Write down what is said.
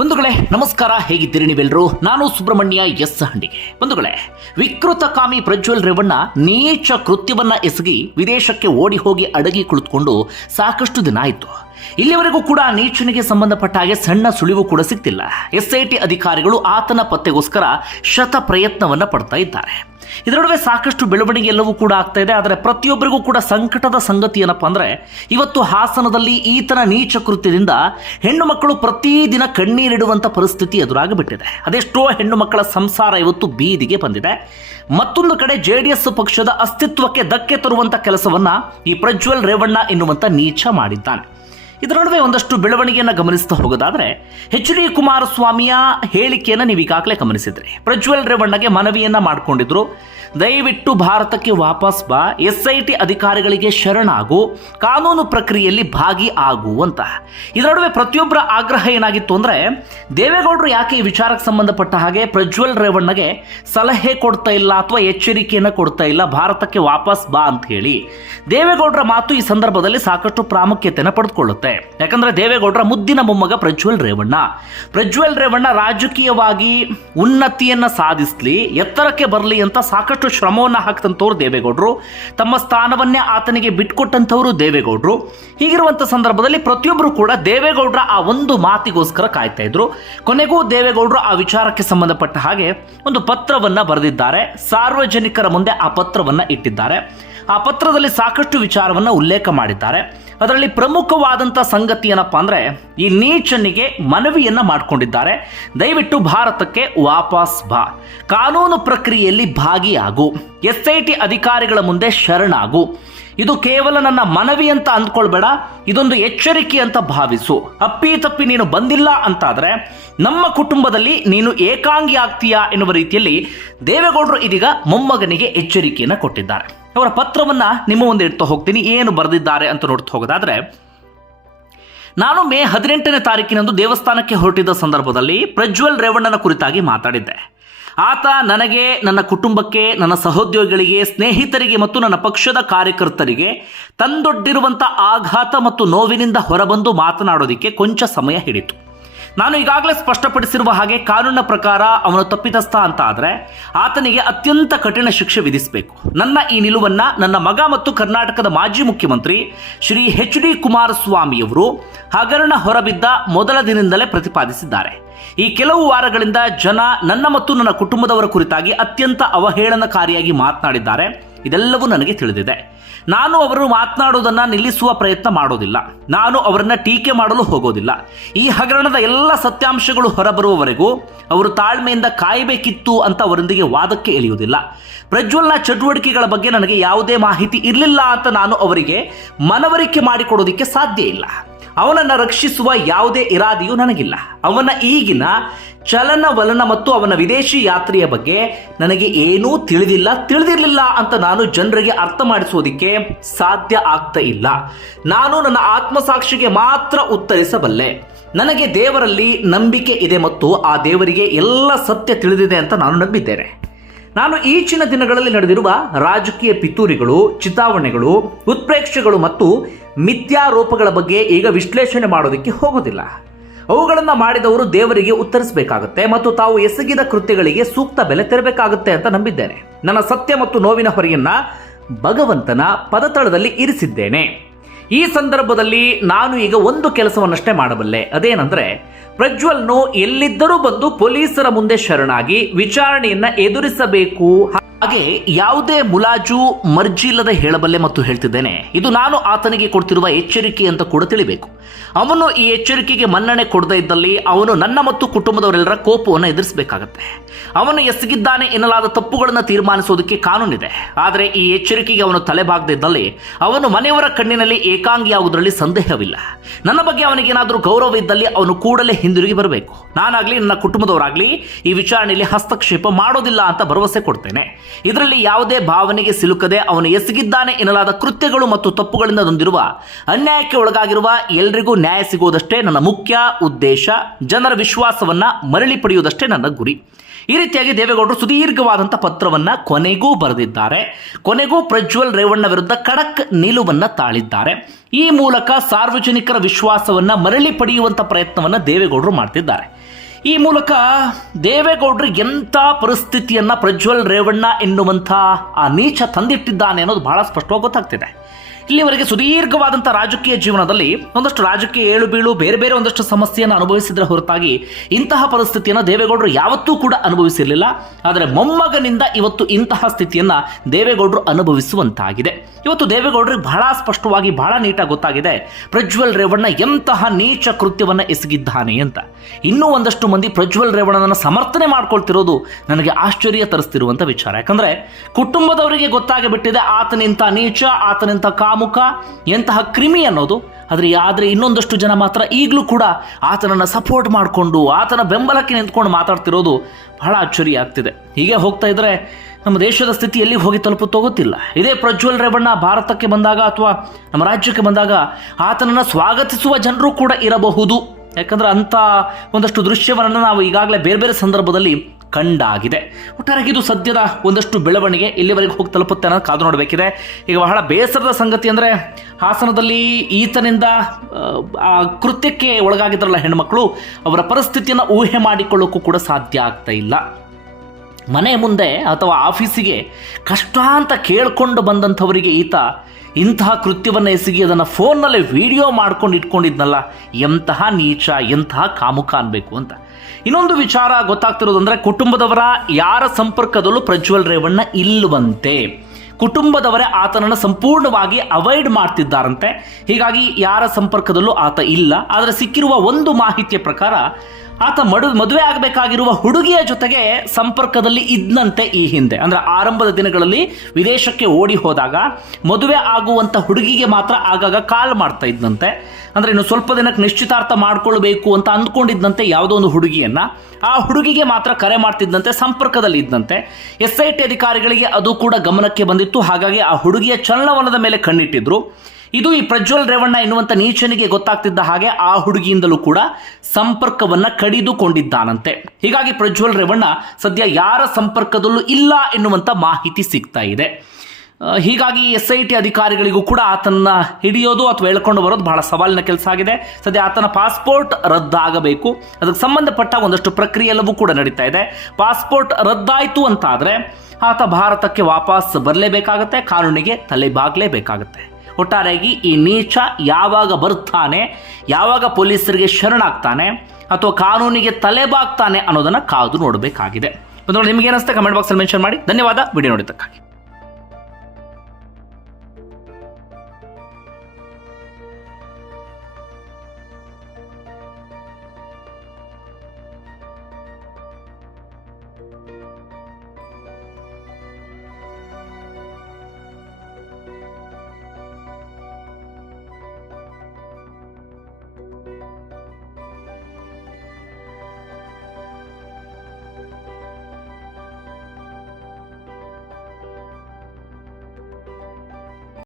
ಬಂಧುಗಳೇ, ನಮಸ್ಕಾರ. ಹೇಗಿದ್ದೀರಿ ನೀವೆಲ್ಲರೂ ನಾನು ಸುಬ್ರಹ್ಮಣ್ಯ ಎಸ್ ಹಂಡಿಗೆ. ಬಂಧುಗಳೇ, ವಿಕೃತ ಕಾಮಿ ಪ್ರಜ್ವಲ್ ರೇವಣ್ಣ ನೀಚ ಕೃತ್ಯವನ್ನ ಎಸಗಿ ವಿದೇಶಕ್ಕೆ ಓಡಿ ಹೋಗಿ ಅಡಗಿ ಕುಳಿತುಕೊಂಡು ಸಾಕಷ್ಟು ದಿನ ಆಯಿತು. ಇಲ್ಲಿವರೆಗೂ ಕೂಡ ನೀಚುನಿಗೆ ಸಂಬಂಧಪಟ್ಟ ಹಾಗೆ ಸಣ್ಣ ಸುಳಿವು ಕೂಡ ಸಿಗ್ತಿಲ್ಲ. ಎಸ್ಐಟಿ ಅಧಿಕಾರಿಗಳು ಆತನ ಪತ್ತೆಗೋಸ್ಕರ ಶತ ಪ್ರಯತ್ನವನ್ನ ಪಡ್ತಾ ಇದ್ದಾರೆ. ಇದರ ನಡುವೆ ಸಾಕಷ್ಟು ಬೆಳವಣಿಗೆ ಎಲ್ಲವೂ ಕೂಡ ಆಗ್ತಾ ಇದೆ. ಆದರೆ ಪ್ರತಿಯೊಬ್ಬರಿಗೂ ಕೂಡ ಸಂಕಟದ ಸಂಗತಿ ಏನಪ್ಪ ಅಂದ್ರೆ, ಇವತ್ತು ಹಾಸನದಲ್ಲಿ ಈತನ ನೀಚ ಕೃತ್ಯದಿಂದ ಹೆಣ್ಣು ಮಕ್ಕಳು ಪ್ರತಿದಿನ ಕಣ್ಣೀರಿಡುವಂತ ಪರಿಸ್ಥಿತಿ ಎದುರಾಗಿಬಿಟ್ಟಿದೆ. ಅದೆಷ್ಟೋ ಹೆಣ್ಣು ಮಕ್ಕಳ ಸಂಸಾರ ಇವತ್ತು ಬೀದಿಗೆ ಬಂದಿದೆ. ಮತ್ತೊಂದು ಕಡೆ ಜೆಡಿಎಸ್ ಪಕ್ಷದ ಅಸ್ತಿತ್ವಕ್ಕೆ ಧಕ್ಕೆ ತರುವಂತ ಕೆಲಸವನ್ನ ಈ ಪ್ರಜ್ವಲ್ ರೇವಣ್ಣ ಎನ್ನುವಂತ ನೀಚ ಮಾಡಿದ್ದಾನೆ. ಇದರ ನಡುವೆ ಒಂದಷ್ಟು ಬೆಳವಣಿಗೆಯನ್ನು ಗಮನಿಸ್ತಾ ಹೋಗೋದಾದ್ರೆ, ಎಚ್ ಡಿ ಕುಮಾರಸ್ವಾಮಿಯ ಹೇಳಿಕೆಯನ್ನು ನೀವು ಈಗಾಗಲೇ ಗಮನಿಸಿದ್ರಿ. ಪ್ರಜ್ವಲ್ ರೇವಣ್ಣಗೆ ಮನವಿಯನ್ನ ಮಾಡಿಕೊಂಡಿದ್ರು. ದಯವಿಟ್ಟು ಭಾರತಕ್ಕೆ ವಾಪಸ್ ಬಾ ಎಸ್ ಐ ಟಿ ಅಧಿಕಾರಿಗಳಿಗೆ ಶರಣಾಗು, ಕಾನೂನು ಪ್ರಕ್ರಿಯೆಯಲ್ಲಿ ಭಾಗಿ ಆಗು ಅಂತ. ಇದರ ನಡುವೆ ಪ್ರತಿಯೊಬ್ಬರ ಆಗ್ರಹ ಏನಾಗಿತ್ತು ಅಂದ್ರೆ, ದೇವೇಗೌಡರು ಯಾಕೆ ಈ ವಿಚಾರಕ್ಕೆ ಸಂಬಂಧಪಟ್ಟ ಹಾಗೆ ಪ್ರಜ್ವಲ್ ರೇವಣ್ಣಗೆ ಸಲಹೆ ಕೊಡ್ತಾ ಇಲ್ಲ ಅಥವಾ ಎಚ್ಚರಿಕೆಯನ್ನು ಕೊಡ್ತಾ ಇಲ್ಲ, ಭಾರತಕ್ಕೆ ವಾಪಸ್ ಬಾ ಅಂತ ಹೇಳಿ, ದೇವೇಗೌಡರ ಮಾತು ಈ ಸಂದರ್ಭದಲ್ಲಿ ಸಾಕಷ್ಟು ಪ್ರಾಮುಖ್ಯತೆಯನ್ನು ಪಡೆದುಕೊಳ್ಳುತ್ತೆ. ಯಾಕಂದ್ರೆ ದೇವೇಗೌಡರ ಮುದ್ದಿನ ಮೊಮ್ಮಗ ಪ್ರಜ್ವಲ್ ರೇವಣ್ಣ. ಪ್ರಜ್ವಲ್ ರೇವಣ್ಣ ರಾಜಕೀಯವಾಗಿ ಉನ್ನತಿಯನ್ನ ಸಾಧಿಸ್ಲಿ, ಎತ್ತರಕ್ಕೆ ಬರಲಿ ಅಂತ ಸಾಕಷ್ಟು ಶ್ರಮವನ್ನ ಹಾಕ್ತಂಥವ್ರು ದೇವೇಗೌಡರು. ತಮ್ಮ ಸ್ಥಾನವನ್ನೇ ಆತನಿಗೆ ಬಿಟ್ಕೊಟ್ಟಂಥವ್ರು ದೇವೇಗೌಡರು. ಹೀಗಿರುವಂತ ಸಂದರ್ಭದಲ್ಲಿ ಪ್ರತಿಯೊಬ್ಬರು ಕೂಡ ದೇವೇಗೌಡರ ಆ ಒಂದು ಮಾತಿಗೋಸ್ಕರ ಕಾಯ್ತಾ ಇದ್ರು. ಕೊನೆಗೂ ದೇವೇಗೌಡರು ಆ ವಿಚಾರಕ್ಕೆ ಸಂಬಂಧಪಟ್ಟ ಹಾಗೆ ಒಂದು ಪತ್ರವನ್ನ ಬರೆದಿದ್ದಾರೆ. ಸಾರ್ವಜನಿಕರ ಮುಂದೆ ಆ ಪತ್ರವನ್ನ ಇಟ್ಟಿದ್ದಾರೆ. ಆ ಪತ್ರದಲ್ಲಿ ಸಾಕಷ್ಟು ವಿಚಾರವನ್ನ ಉಲ್ಲೇಖ ಮಾಡಿದ್ದಾರೆ. ಅದರಲ್ಲಿ ಪ್ರಮುಖವಾದಂಥ ಸಂಗತಿ ಏನಪ್ಪ ಅಂದ್ರೆ, ಈ ನೀಚನಿಗೆ ಮನವಿಯನ್ನು ಮಾಡಿಕೊಂಡಿದ್ದಾರೆ. ದಯವಿಟ್ಟು ಭಾರತಕ್ಕೆ ವಾಪಸ್ ಬಾ. ಕಾನೂನು ಪ್ರಕ್ರಿಯೆಯಲ್ಲಿ ಭಾಗಿಯಾಗು. ಎಸ್ ಐ ಟಿ ಅಧಿಕಾರಿಗಳ ಮುಂದೆ ಶರಣಾಗು. ಇದು ಕೇವಲ ನನ್ನ ಮನವಿ ಅಂತ ಅಂದ್ಕೊಳ್ಬೇಡ, ಇದೊಂದು ಎಚ್ಚರಿಕೆ ಅಂತ ಭಾವಿಸು. ಅಪ್ಪಿ ತಪ್ಪಿ ನೀನು ಬಂದಿಲ್ಲ ಅಂತಾದರೆ, ನಮ್ಮ ಕುಟುಂಬದಲ್ಲಿ ನೀನು ಏಕಾಂಗಿ ಆಗ್ತೀಯಾ ಎನ್ನುವ ರೀತಿಯಲ್ಲಿ ದೇವೇಗೌಡರು ಇದೀಗ ಮೊಮ್ಮಗನಿಗೆ ಎಚ್ಚರಿಕೆಯನ್ನು ಕೊಟ್ಟಿದ್ದಾರೆ. ಅವರ ಪತ್ರವನ್ನ ನಿಮ್ಮ ಮುಂದೆ ಇಡ್ತಾ ಹೋಗ್ತೀನಿ, ಏನು ಬರೆದಿದ್ದಾರೆ ಅಂತ ನೋಡ್ತಾ ಹೋಗೋದಾದ್ರೆ ನಾನು ಮೇ ಹದಿನೆಂಟನೇ ತಾರೀಕಿನಂದು ದೇವಸ್ಥಾನಕ್ಕೆ ಹೊರಟಿದ್ದ ಸಂದರ್ಭದಲ್ಲಿ ಪ್ರಜ್ವಲ್ ರೇವಣ್ಣನ ಕುರಿತಾಗಿ ಮಾತಾಡಿದ್ದೆ. ಆತ ನನಗೆ, ನನ್ನ ಕುಟುಂಬಕ್ಕೆ, ನನ್ನ ಸಹೋದ್ಯೋಗಿಗಳಿಗೆ, ಸ್ನೇಹಿತರಿಗೆ ಮತ್ತು ನನ್ನ ಪಕ್ಷದ ಕಾರ್ಯಕರ್ತರಿಗೆ ತಂದೊಡ್ಡಿರುವಂಥ ಆಘಾತ ಮತ್ತು ನೋವಿನಿಂದ ಹೊರಬಂದು ಮಾತನಾಡೋದಕ್ಕೆ ಕೊಂಚ ಸಮಯ ಹಿಡಿತು ನಾನು ಈಗಾಗಲೇ ಸ್ಪಷ್ಟಪಡಿಸಿರುವ ಹಾಗೆ ಕಾನೂನಿನ ಪ್ರಕಾರ ಅವನು ತಪ್ಪಿತಸ್ಥ ಅಂತ ಆದರೆ ಆತನಿಗೆ ಅತ್ಯಂತ ಕಠಿಣ ಶಿಕ್ಷೆ ವಿಧಿಸಬೇಕು. ನನ್ನ ಈ ನಿಲುವನ್ನು ನನ್ನ ಮಗ ಮತ್ತು ಕರ್ನಾಟಕದ ಮಾಜಿ ಮುಖ್ಯಮಂತ್ರಿ ಶ್ರೀ ಎಚ್ ಡಿ ಕುಮಾರಸ್ವಾಮಿಯವರು ಹಗರಣ ಹೊರಬಿದ್ದ ಮೊದಲ ದಿನದಿಂದಲೇ ಪ್ರತಿಪಾದಿಸಿದ್ದಾರೆ. ಈ ಕೆಲವು ವಾರಗಳಿಂದ ಜನ ನನ್ನ ಮತ್ತು ನನ್ನ ಕುಟುಂಬದವರ ಕುರಿತಾಗಿ ಅತ್ಯಂತ ಅವಹೇಳನಕಾರಿಯಾಗಿ ಮಾತನಾಡಿದ್ದಾರೆ. ಇದೆಲ್ಲವೂ ನನಗೆ ತಿಳಿದಿದೆ. ನಾನು ಅವರು ಮಾತನಾಡುವುದನ್ನು ನಿಲ್ಲಿಸುವ ಪ್ರಯತ್ನ ಮಾಡೋದಿಲ್ಲ. ನಾನು ಅವರನ್ನ ಟೀಕೆ ಮಾಡಲು ಹೋಗೋದಿಲ್ಲ. ಈ ಹಗರಣದ ಎಲ್ಲ ಸತ್ಯಾಂಶಗಳು ಹೊರಬರುವವರೆಗೂ ಅವರು ತಾಳ್ಮೆಯಿಂದ ಕಾಯಬೇಕಿತ್ತು ಅಂತ ಅವರೊಂದಿಗೆ ವಾದಕ್ಕೆ ಇಳಿಯುವುದಿಲ್ಲ ಪ್ರಜ್ವಲ್ನ ಚಟುವಟಿಕೆಗಳ ಬಗ್ಗೆ ನನಗೆ ಯಾವುದೇ ಮಾಹಿತಿ ಇರಲಿಲ್ಲ ಅಂತ ನಾನು ಅವರಿಗೆ ಮನವರಿಕೆ ಮಾಡಿಕೊಡೋದಕ್ಕೆ ಸಾಧ್ಯ ಇಲ್ಲ. ಅವನನ್ನು ರಕ್ಷಿಸುವ ಯಾವುದೇ ಇರಾದೆಯೂ ನನಗಿಲ್ಲ. ಅವನ ಈಗಿನ ಚಲನವಲನ ಮತ್ತು ಅವನ ವಿದೇಶಿ ಯಾತ್ರೆಯ ಬಗ್ಗೆ ನನಗೆ ಏನೂ ತಿಳಿದಿಲ್ಲ, ತಿಳಿದಿರಲಿಲ್ಲ ಅಂತ ನಾನು ಜನರಿಗೆ ಅರ್ಥ ಮಾಡಿಸೋದಕ್ಕೆ ಸಾಧ್ಯ ಆಗ್ತಾ ಇಲ್ಲ. ನಾನು ನನ್ನ ಆತ್ಮಸಾಕ್ಷಿಗೆ ಮಾತ್ರ ಉತ್ತರಿಸಬಲ್ಲೆ. ನನಗೆ ದೇವರಲ್ಲಿ ನಂಬಿಕೆ ಇದೆ ಮತ್ತು ಆ ದೇವರಿಗೆ ಎಲ್ಲ ಸತ್ಯ ತಿಳಿದಿದೆ ಅಂತ ನಾನು ನಂಬಿದ್ದೇನೆ. ನಾನು ಈಚಿನ ದಿನಗಳಲ್ಲಿ ನಡೆದಿರುವ ರಾಜಕೀಯ ಪಿತೂರಿಗಳು, ಚಿತಾವಣೆಗಳು, ಉತ್ಪ್ರೇಕ್ಷೆಗಳು ಮತ್ತು ಮಿಥ್ಯಾರೋಪಗಳ ಬಗ್ಗೆ ಈಗ ವಿಶ್ಲೇಷಣೆ ಮಾಡೋದಕ್ಕೆ ಹೋಗೋದಿಲ್ಲ. ಅವುಗಳನ್ನು ಮಾಡಿದವರು ದೇವರಿಗೆ ಉತ್ತರಿಸಬೇಕಾಗುತ್ತೆ ಮತ್ತು ತಾವು ಎಸಗಿದ ಕೃತ್ಯಗಳಿಗೆ ಸೂಕ್ತ ಬೆಲೆ ತೆರಬೇಕಾಗುತ್ತೆ ಅಂತ ನಂಬಿದ್ದೇನೆ. ನನ್ನ ಸತ್ಯ ಮತ್ತು ನೋವಿನ ಹೊರೆಯನ್ನ ಭಗವಂತನ ಪದತಳದಲ್ಲಿ ಇರಿಸಿದ್ದೇನೆ. ಈ ಸಂದರ್ಭದಲ್ಲಿ ನಾನು ಈಗ ಒಂದು ಕೆಲಸವನ್ನಷ್ಟೇ ಮಾಡಬಲ್ಲೆ. ಅದೇನಂದ್ರೆ, ಪ್ರಜ್ವಲ್ನು ಎಲ್ಲಿದ್ದರೂ ಬಂದು ಪೊಲೀಸರ ಮುಂದೆ ಶರಣಾಗಿ ವಿಚಾರಣೆಯನ್ನ ಎದುರಿಸಬೇಕು. ಹಾಗೆ ಯಾವುದೇ ಮುಲಾಜು, ಮರ್ಜಿ ಇಲ್ಲದೆ ಹೇಳಬಲ್ಲೆ ಮತ್ತು ಹೇಳ್ತಿದ್ದೇನೆ. ಇದು ನಾನು ಆತನಿಗೆ ಕೊಡ್ತಿರುವ ಎಚ್ಚರಿಕೆ ಅಂತ ಕೂಡ ತಿಳಿಬೇಕು. ಅವನು ಈ ಎಚ್ಚರಿಕೆಗೆ ಮನ್ನಣೆ ಕೊಡದೇ ಇದ್ದಲ್ಲಿ ಅವನು ನನ್ನ ಮತ್ತು ಕುಟುಂಬದವರೆಲ್ಲರ ಕೋಪವನ್ನು ಎದುರಿಸಬೇಕಾಗತ್ತೆ. ಅವನು ಎಸಗಿದ್ದಾನೆ ಎನ್ನಲಾದ ತಪ್ಪುಗಳನ್ನು ತೀರ್ಮಾನಿಸೋದಕ್ಕೆ ಕಾನೂನಿದೆ. ಆದರೆ ಈ ಎಚ್ಚರಿಕೆಗೆ ಅವನು ತಲೆಬಾಗದಿದ್ದಲ್ಲಿ ಅವನು ಮನೆಯವರ ಕಣ್ಣಿನಲ್ಲಿ ಏಕಾಂಗಿಯಾಗುವುದರಲ್ಲಿ ಸಂದೇಹವಿಲ್ಲ. ನನ್ನ ಬಗ್ಗೆ ಅವನಿಗೇನಾದರೂ ಗೌರವ ಇದ್ದಲ್ಲಿ ಅವನು ಕೂಡಲೇ ಹಿಂದಿರುಗಿ ಬರಬೇಕು. ನಾನಾಗಲಿ ನನ್ನ ಕುಟುಂಬದವರಾಗಲಿ ಈ ವಿಚಾರಣೆಯಲ್ಲಿ ಹಸ್ತಕ್ಷೇಪ ಮಾಡೋದಿಲ್ಲ ಅಂತ ಭರವಸೆ ಕೊಡ್ತೇನೆ. ಇದರಲ್ಲಿ ಯಾವುದೇ ಭಾವನೆಗೆ ಸಿಲುಕದೆ ಅವನು ಎಸಗಿದ್ದಾನೆ ಎನ್ನಲಾದ ಕೃತ್ಯಗಳು ಮತ್ತು ತಪ್ಪುಗಳಿಂದ ನೊಂದಿರುವ ಅನ್ಯಾಯಕ್ಕೆ ಒಳಗಾಗಿರುವ ಎಲ್ರಿಗೂ ನ್ಯಾಯ ಸಿಗುವುದಷ್ಟೇ ನನ್ನ ಮುಖ್ಯ ಉದ್ದೇಶ. ಜನರ ವಿಶ್ವಾಸವನ್ನ ಮರಳಿ ಪಡೆಯುವುದಷ್ಟೇ ನನ್ನ ಗುರಿ. ಈ ರೀತಿಯಾಗಿ ದೇವೇಗೌಡರು ಸುದೀರ್ಘವಾದಂಥ ಪತ್ರವನ್ನ ಕೊನೆಗೂ ಬರೆದಿದ್ದಾರೆ. ಕೊನೆಗೂ ಪ್ರಜ್ವಲ್ ರೇವಣ್ಣ ವಿರುದ್ಧ ಖಡಕ್ ನಿಲುವನ್ನ ತಾಳಿದ್ದಾರೆ. ಈ ಮೂಲಕ ಸಾರ್ವಜನಿಕರ ವಿಶ್ವಾಸವನ್ನ ಮರಳಿ ಪಡೆಯುವಂಥ ಪ್ರಯತ್ನವನ್ನ ದೇವೇಗೌಡರು ಮಾಡ್ತಿದ್ದಾರೆ. ಈ ಮೂಲಕ ದೇವೇಗೌಡರು ಎಂಥ ಪರಿಸ್ಥಿತಿಯನ್ನು ಪ್ರಜ್ವಲ್ ರೇವಣ್ಣ ಎನ್ನುವಂಥ ಆ ನೀಚ ತಂದಿಟ್ಟಿದ್ದಾನೆ ಅನ್ನೋದು ಬಹಳ ಸ್ಪಷ್ಟವಾಗಿ ಗೊತ್ತಾಗ್ತಿದೆ. ಇಲ್ಲಿವರೆಗೆ ಸುದೀರ್ಘವಾದಂಥ ರಾಜಕೀಯ ಜೀವನದಲ್ಲಿ ಒಂದಷ್ಟು ರಾಜಕೀಯ ಏಳು ಬೀಳು, ಬೇರೆ ಬೇರೆ ಒಂದಷ್ಟು ಸಮಸ್ಯೆಯನ್ನು ಅನುಭವಿಸಿದ್ರ ಹೊರತಾಗಿ ಇಂತಹ ಪರಿಸ್ಥಿತಿಯನ್ನು ದೇವೇಗೌಡರು ಯಾವತ್ತೂ ಕೂಡ ಅನುಭವಿಸಿರಲಿಲ್ಲ. ಆದರೆ ಮೊಮ್ಮಗನಿಂದ ಇವತ್ತು ಇಂತಹ ಸ್ಥಿತಿಯನ್ನ ದೇವೇಗೌಡರು ಅನುಭವಿಸುವಂತಾಗಿದೆ. ಇವತ್ತು ದೇವೇಗೌಡರಿಗೆ ಬಹಳ ಸ್ಪಷ್ಟವಾಗಿ ಬಹಳ ನೀಟಾಗಿ ಗೊತ್ತಾಗಿದೆ. ಪ್ರಜ್ವಲ್ ರೇವಣ್ಣ ಎಂತಹ ನೀಚ ಕೃತ್ಯವನ್ನ ಎಸಗಿದ್ದಾನೆ ಅಂತ. ಇನ್ನೂ ಒಂದಷ್ಟು ಮಂದಿ ಪ್ರಜ್ವಲ್ ರೇವಣ್ಣನ ಸಮರ್ಥನೆ ಮಾಡ್ಕೊಳ್ತಿರೋದು ನನಗೆ ಆಶ್ಚರ್ಯ ತರಿಸ್ತಿರುವಂತ ವಿಚಾರ. ಯಾಕಂದ್ರೆ ಕುಟುಂಬದವರಿಗೆ ಗೊತ್ತಾಗಿ ಬಿಟ್ಟಿದೆ ಆತನಿಂತ ನೀಚ, ಆತನಿಂತ ಕಾಮುಕ ಎಂತಹ ಕ್ರಿಮಿ ಅನ್ನೋದು. ಆದರೆ ಆದರೆ ಇನ್ನೊಂದಷ್ಟು ಜನ ಮಾತ್ರ ಈಗಲೂ ಕೂಡ ಆತನನ್ನು ಸಪೋರ್ಟ್ ಮಾಡಿಕೊಂಡು, ಆತನ ಬೆಂಬಲಕ್ಕೆ ನಿಂತ್ಕೊಂಡು ಮಾತಾಡ್ತಿರೋದು ಬಹಳ ಅಚ್ಚರಿ ಆಗ್ತಿದೆ. ಹೀಗೆ ಹೋಗ್ತಾ ಇದ್ದರೆ ನಮ್ಮ ದೇಶದ ಸ್ಥಿತಿ ಎಲ್ಲಿ ಹೋಗಿ ತಲುಪುತ್ತೋ ಗೊತ್ತಿಲ್ಲ. ಇದೇ ಪ್ರಜ್ವಲ್ ರೇವಣ್ಣ ಭಾರತಕ್ಕೆ ಬಂದಾಗ ಅಥವಾ ನಮ್ಮ ರಾಜ್ಯಕ್ಕೆ ಬಂದಾಗ ಆತನನ್ನು ಸ್ವಾಗತಿಸುವ ಜನರು ಕೂಡ ಇರಬಹುದು. ಯಾಕಂದರೆ ಅಂಥ ಒಂದಷ್ಟು ದೃಶ್ಯವನ್ನು ನಾವು ಈಗಾಗಲೇ ಬೇರೆ ಬೇರೆ ಸಂದರ್ಭದಲ್ಲಿ ಕಂಡಾಗಿದೆ. ಒಟ್ಟಾರೆ ಇದು ಸದ್ಯದ ಒಂದಷ್ಟು ಬೆಳವಣಿಗೆ ಇಲ್ಲಿವರೆಗೆ ಹೋಗಿ ತಲುಪುತ್ತೆ ಅನ್ನೋದು ಕಾದು ನೋಡಬೇಕಿದೆ. ಈಗ ಬಹಳ ಬೇಸರದ ಸಂಗತಿ ಅಂದರೆ ಹಾಸನದಲ್ಲಿ ಈತನಿಂದ ಆ, ಆ ಕೃತ್ಯಕ್ಕೆ ಒಳಗಾಗಿದ್ರಲ್ಲ ಹೆಣ್ಮಕ್ಳು ಅವರ ಪರಿಸ್ಥಿತಿಯನ್ನು ಊಹೆ ಮಾಡಿಕೊಳ್ಳೋಕ್ಕೂ ಕೂಡ ಸಾಧ್ಯ ಆಗ್ತಾ ಇಲ್ಲ. ಮನೆ ಮುಂದೆ ಅಥವಾ ಆಫೀಸಿಗೆ ಕಷ್ಟ ಅಂತ ಕೇಳ್ಕೊಂಡು ಬಂದಂಥವರಿಗೆ ಈತ ಇಂತಹ ಕೃತ್ಯವನ್ನು ಎಸಗಿ ಅದನ್ನು ಫೋನ್ನಲ್ಲಿ ವಿಡಿಯೋ ಮಾಡ್ಕೊಂಡು ಇಟ್ಕೊಂಡಿದ್ನಲ್ಲ ಎಂತಹ ನೀಚ ಎಂತಹ ಕಾಮುಖ ಅನ್ಬೇಕು ಅಂತ. ಇನ್ನೊಂದು ವಿಚಾರ ಗೊತ್ತಾಗ್ತಿರೋದಂದ್ರೆ ಕುಟುಂಬದವರ ಯಾರ ಸಂಪರ್ಕದಲ್ಲೂ ಪ್ರಜ್ವಲ್ ರೇವಣ್ಣ ಇಲ್ಲವಂತೆ. ಕುಟುಂಬದವರೇ ಆತನನ್ನು ಸಂಪೂರ್ಣವಾಗಿ ಅವಾಯ್ಡ್ ಮಾಡ್ತಿದ್ದಾರಂತೆ. ಹೀಗಾಗಿ ಯಾರ ಸಂಪರ್ಕದಲ್ಲೂ ಆತ ಇಲ್ಲ. ಆದರೆ ಸಿಕ್ಕಿರುವ ಒಂದು ಮಾಹಿತಿಯ ಪ್ರಕಾರ ಆತ ಮಡು, ಮದುವೆ ಆಗಬೇಕಾಗಿರುವ ಹುಡುಗಿಯ ಜೊತೆಗೆ ಸಂಪರ್ಕದಲ್ಲಿ ಇದ್ದಂತೆ ಈ ಹಿಂದೆ. ಅಂದ್ರೆ ಆರಂಭದ ದಿನಗಳಲ್ಲಿ ವಿದೇಶಕ್ಕೆ ಓಡಿ ಹೋದಾಗ ಮದುವೆ ಆಗುವಂತ ಹುಡುಗಿಗೆ ಮಾತ್ರ ಆಗಾಗ ಕಾಲ್ ಮಾಡ್ತಾ ಇದ್ದಂತೆ ಅಂದ್ರೆ ಇನ್ನು ಸ್ವಲ್ಪ ದಿನಕ್ಕೆ ನಿಶ್ಚಿತಾರ್ಥ ಮಾಡಿಕೊಳ್ಬೇಕು ಅಂತ ಅಂದ್ಕೊಂಡಿದ್ದಂತೆ ಯಾವುದೋ ಒಂದು ಹುಡುಗಿಯನ್ನ. ಆ ಹುಡುಗಿಗೆ ಮಾತ್ರ ಕರೆ ಮಾಡ್ತಿದ್ದಂತೆ ಸಂಪರ್ಕದಲ್ಲಿ ಇದ್ದಂತೆ ಎಸ್ ಐ ಟಿ ಅಧಿಕಾರಿಗಳಿಗೆ ಅದು ಕೂಡ ಗಮನಕ್ಕೆ ಬಂದಿತ್ತು. ಹಾಗಾಗಿ ಆ ಹುಡುಗಿಯ ಚಲನವಲನದ ಮೇಲೆ ಕಣ್ಣಿಟ್ಟಿದ್ರು. ಇದು ಈ ಪ್ರಜ್ವಲ್ ರೇವಣ್ಣ ಎನ್ನುವಂತ ನೀಚನಿಗೆ ಗೊತ್ತಾಗ್ತಿದ್ದ ಹಾಗೆ ಆ ಹುಡುಗಿಯಿಂದಲೂ ಕೂಡ ಸಂಪರ್ಕವನ್ನ ಕಡಿದುಕೊಂಡಿದ್ದಾನಂತೆ. ಹೀಗಾಗಿ ಪ್ರಜ್ವಲ್ ರೇವಣ್ಣ ಸದ್ಯ ಯಾರ ಸಂಪರ್ಕದಲ್ಲೂ ಇಲ್ಲ ಎನ್ನುವಂಥ ಮಾಹಿತಿ ಸಿಗ್ತಾ ಇದೆ. ಹೀಗಾಗಿ ಎಸ್ ಐ ಟಿ ಅಧಿಕಾರಿಗಳಿಗೂ ಕೂಡ ಆತನ ಹಿಡಿಯೋದು ಅಥವಾ ಹೇಳ್ಕೊಂಡು ಬರೋದು ಬಹಳ ಸವಾಲಿನ ಕೆಲಸ ಆಗಿದೆ. ಸದ್ಯ ಆತನ ಪಾಸ್ಪೋರ್ಟ್ ರದ್ದಾಗಬೇಕು. ಅದಕ್ಕೆ ಸಂಬಂಧಪಟ್ಟ ಒಂದಷ್ಟು ಪ್ರಕ್ರಿಯೆ ಎಲ್ಲವೂ ಕೂಡ ನಡೀತಾ ಇದೆ. ಪಾಸ್ಪೋರ್ಟ್ ರದ್ದಾಯಿತು ಅಂತಾದರೆ ಆತ ಭಾರತಕ್ಕೆ ವಾಪಸ್ ಬರಲೇಬೇಕಾಗತ್ತೆ, ಕಾನೂನಿಗೆ ತಲೆಬಾಗಲೇಬೇಕಾಗತ್ತೆ. ಒಟ್ಟಾರೆಯಾಗಿ ಈ ನೀಚ ಯಾವಾಗ ಬರ್ತಾನೆ ಯಾವಾಗ ಪೊಲೀಸರಿಗೆ ಶರಣಾಗ್ತಾನೆ ಅಥವಾ ಕಾನೂನಿಗೆ ತಲೆಬಾಗ್ತಾನೆ ಅನ್ನೋದನ್ನು ಕಾದು ನೋಡಬೇಕಾಗಿದೆ. ಒಂದು ನಿಮಗೆ ಏನಿಸುತ್ತೆ ಕಮೆಂಟ್ ಬಾಕ್ಸಲ್ಲಿ ಮೆನ್ಷನ್ ಮಾಡಿ. ಧನ್ಯವಾದ. ವಿಡಿಯೋ ನೋಡಿದ್ದಕ್ಕಾಗಿ.